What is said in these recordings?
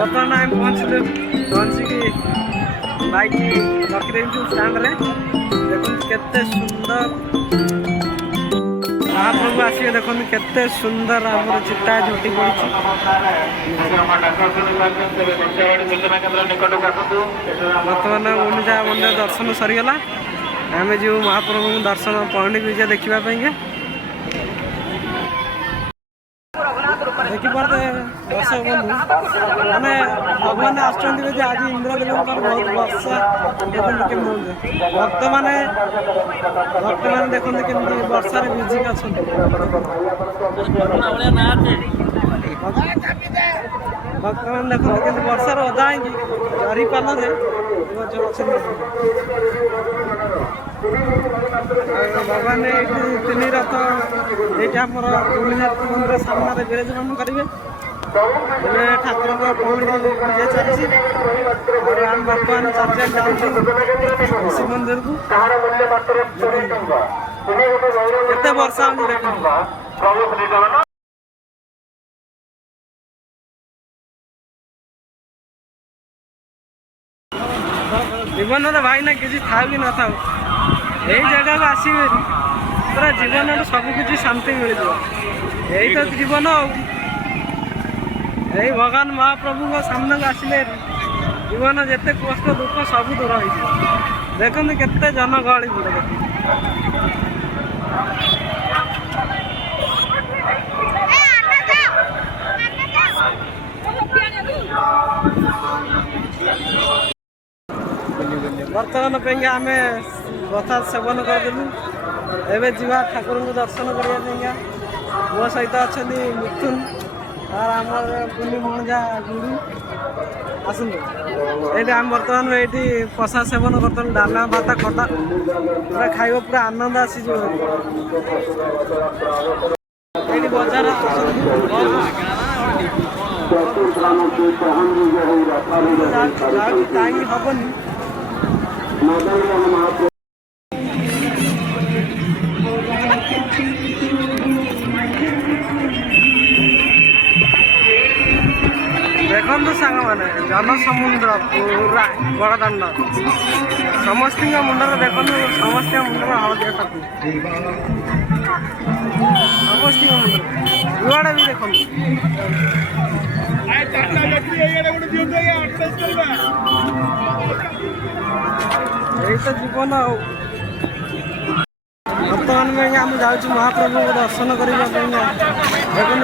बर्तमान आम पहुँचलु पहुँचिकी bike रखिदेचु stand रे देखो केते सुंदर महाप्रभु आसिए देखो केते सुंदर आम चिता झोटी पड़ी बर्तमान गुंडीचा मंदिर दर्शन सरीगला आम जो महाप्रभु दर्शन पहंडी विजय देखा देखिपारे दर्शक बंधु मैंने भगवान आसुँच आज इंद्रदेव बहुत वर्षा देखते भक्त मैंने देखते केमती वर्षार भिजिक अच्छा भक्त मैंने देखते केमती वर्षार अदा हो जरी पाल भगवान तीन रथ ये मंदिर सामने विराजमान करेंगे ठाकुर पहुँच पूजा चलती आम बर्तमान चर्चा जाऊँ श्री मंदिर को केते वर्षा जीवन भाई ना किसी था कि न था यही जगह को आसवे पूरा जीवन सबकि शांति मिल यही तो जीवन यही भगवान महाप्रभु सामने को आसिले जीवन जिते कष्ट दुख सब दूर हो देखते केते जनगहली भिड़ बर्तमान पे आम प्रसाद सेवन करदेलु एवं जीवा ठाकुर को दर्शन करने मो सहित अच्छा मिथुन और आम बुली मणजा गुरु आसतु ये आम बर्तमान ये प्रसाद सेवन कर डालमा भात खटा पूरा खाइब पूरा आनंद आसी बजार टाइम हेनी देखु सांग मैंने जनसमुद्र पूरा बड़दाण्ड समस्त मुंडर देखु समस्त मुंडर हलदिया टाकू समस्त मुंडर जुआड़े भी देखो यही तो जीवन बर्तमान में आम जाऊँ महाप्रभु को दर्शन करने देखो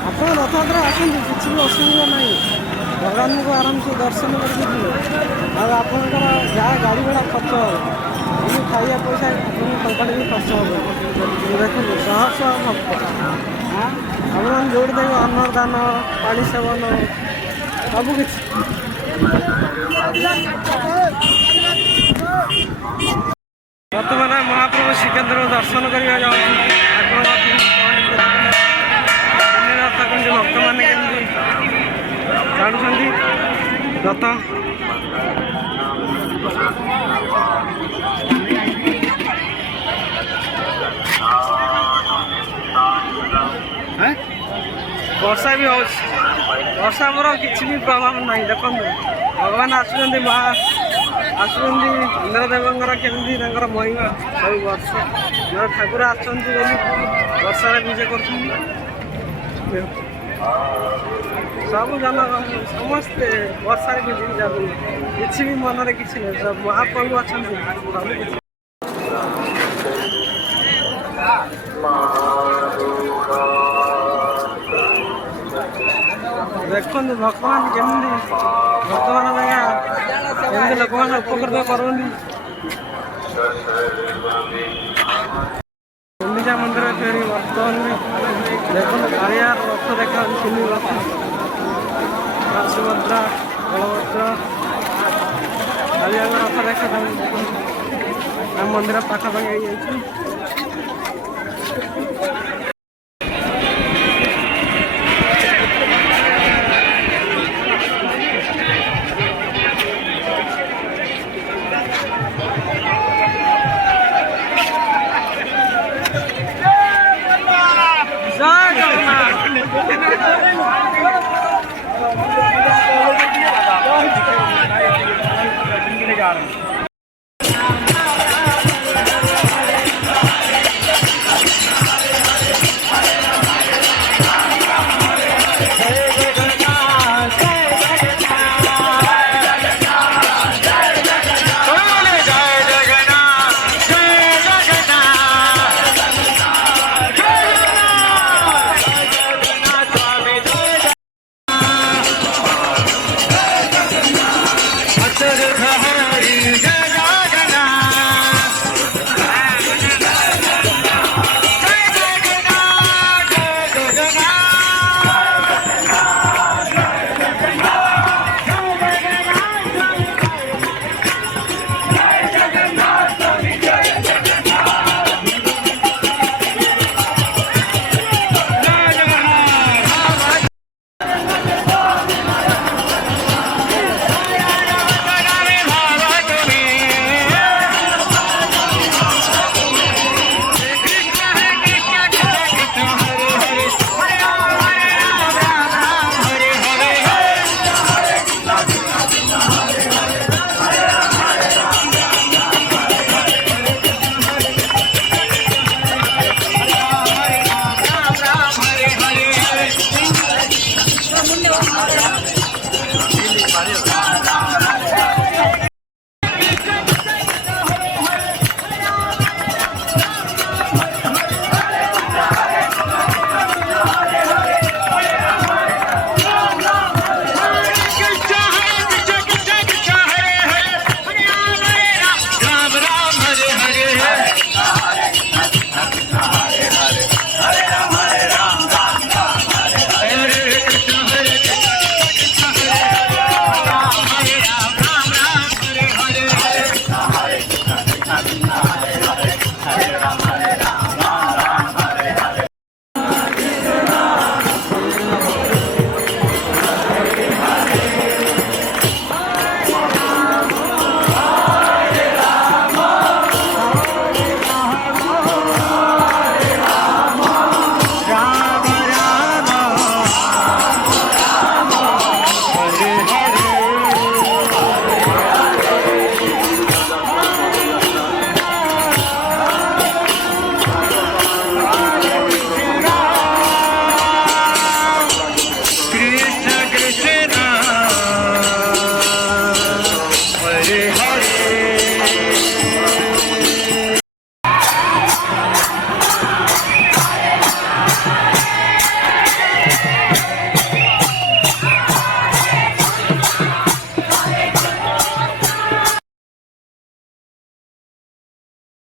आप रथयात्रा आसନ୍ତୁ किसी भी असुविधा ना भगवान को आराम से दर्शन करके आपंकर जहाँ गाड़ी भड़ा खर्च हम खाया पैसा टंका भी खर्च हो देखो शह शह भक्त आप जोड़ देंगे अन्नदान पानी सेवन सबकि बर्तमान महाप्रभु श्रीकेन्द्र दर्शन करने भक्त मैंने जानुंट रथ वर्षा भी वर्षा मोर किसी भी प्रभाव ना देखो भगवान आसुँच इंद्रदेवर केमती महिमा सब वर्ष ठाकुर आसुँच वर्षा विजय कर सब जन समस्ते वर्षा भिजिक जाऊँ किसी भी मन किसी नहीं महाप्रभु अच्छा देखो भगवान केमती बर्तमान केमती लोक मैंने उपकृत करती गुंडीचा मंदिर फेरी बर्तमान देखो कालिया रथ देखा तीन रथ सुभद्रा बलभद्र कालिया रथ देखा आम मंदिर पाखापाखि जा रहे हैं